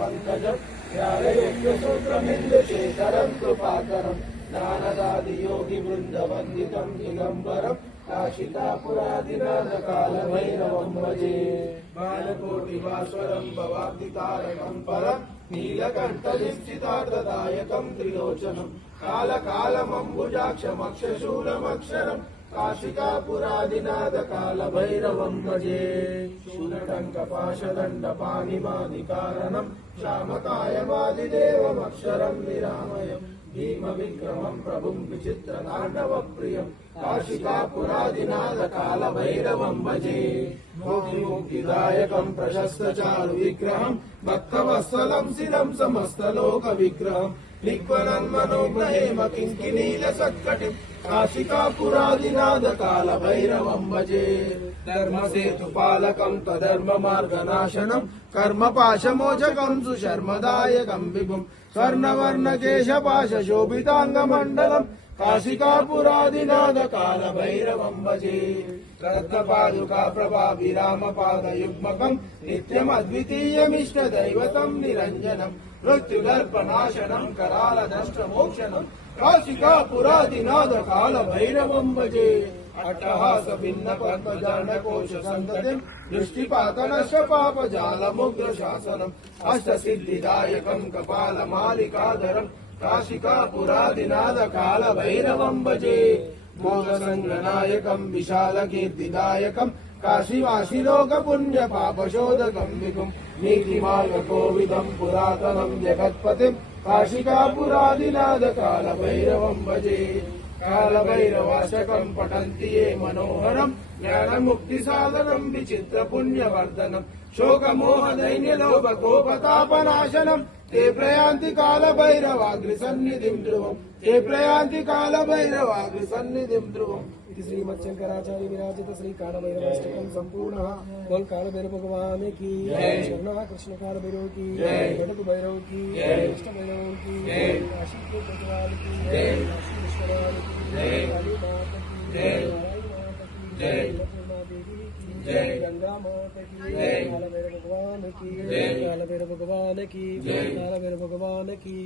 पंकजं ध्यायेन्द्रसूत्रमिन्दुशेखरं कृपाकरं नारदादि योगी वृन्दवन्दितं दिगम्बरं काशिकापुरादिनाथकालभैरवं भजे। बालकोटिभास्वरं भवाब्दितारकं परं नीलकण्ठनिश्चितार्थदायकं त्रिलोचनं कालकालमम्बुजाक्षमक्षशूलमक्षरं काशिकापुरादिनाथकालभैरवं भजे। शूलटङ्कपाशदण्डपाणिमादिकारणं श्यामकायमादिदेवमक्षरं निरामयम् भीमविक्रमं प्रभुं विचित्रताण्डवप्रियं काशिकापुरादिनाथकालभैरवं भजे। मुक्तिदायकं प्रशस्तचारुविग्रहं भक्तवत्सलं शिरं समस्तलोकविग्रहं लिक्वनन्मनोग्रहेम किङ्किणीलसत्कटिं काशिकापुरादिनाथकालभैरवं भजे। धर्मसेतुपालकं त्वधर्ममार्गनाशनं कर्मपाशमोचकं सुशर्मदायकं विभुं स्वर्णवर्णकेशपाशशोभिताङ्गमण्डलं काशिकापुरादिनाथकालभैरवं भजे। रत्नपादुका प्रभाभिरामपादयुग्मकं नित्यमद्वितीयमिष्टदैवतं निरञ्जनं मृत्युदर्पनाशनं करालदष्टमोक्षणं काशिकापुरादिनाथकालभैरवं भजे। अट्टहास भिन्न पद्मजाण्डकोश सन्ततिं दृष्टिपातनश्वपापजालमुग्र शासनम् अष्टसिद्धिदायकं कपालमालिकाधरं काशिकापुरादिनाथकालभैरवं भजे। मोहसङ्गनायकं विशालकीर्तिदायकं काशीवासिलोकपुण्यपापशोधकं विभुं नीतिमार्गकोविदं पुरातनं जगत्पतिं काशिकापुरादिनाथकालभैरवं भजे। कालभैरवाशकं पठन्ति ये मनोहरं ज्ञानमुक्तिसाधनं विचित्रपुण्यवर्धनं शोकमोहदैन्यलोभकोपतापनाशनं ते प्रयान्ति कालभैरवाग्रसन्निधिं ध्रुवं ते प्रयान्ति कालभैरवाग्रसन्निधिं ध्रुवम्। श्रीमच्छंकराचार्य विराजित श्री कालभैरवाष्टकं संपूर्णः। बोल कालभैरव भगवान की शरणा कृष्ण कालभैरव की गणप भैरव की अष्ट भैरव की काशी के भगवान की काशी विश्वनाथ की काली माता की नारायण माता की अन्नपूर्णा देवी की गंगा माता की कालभैरव भगवान की कालभैरव भगवान की कालभैरव भगवान की।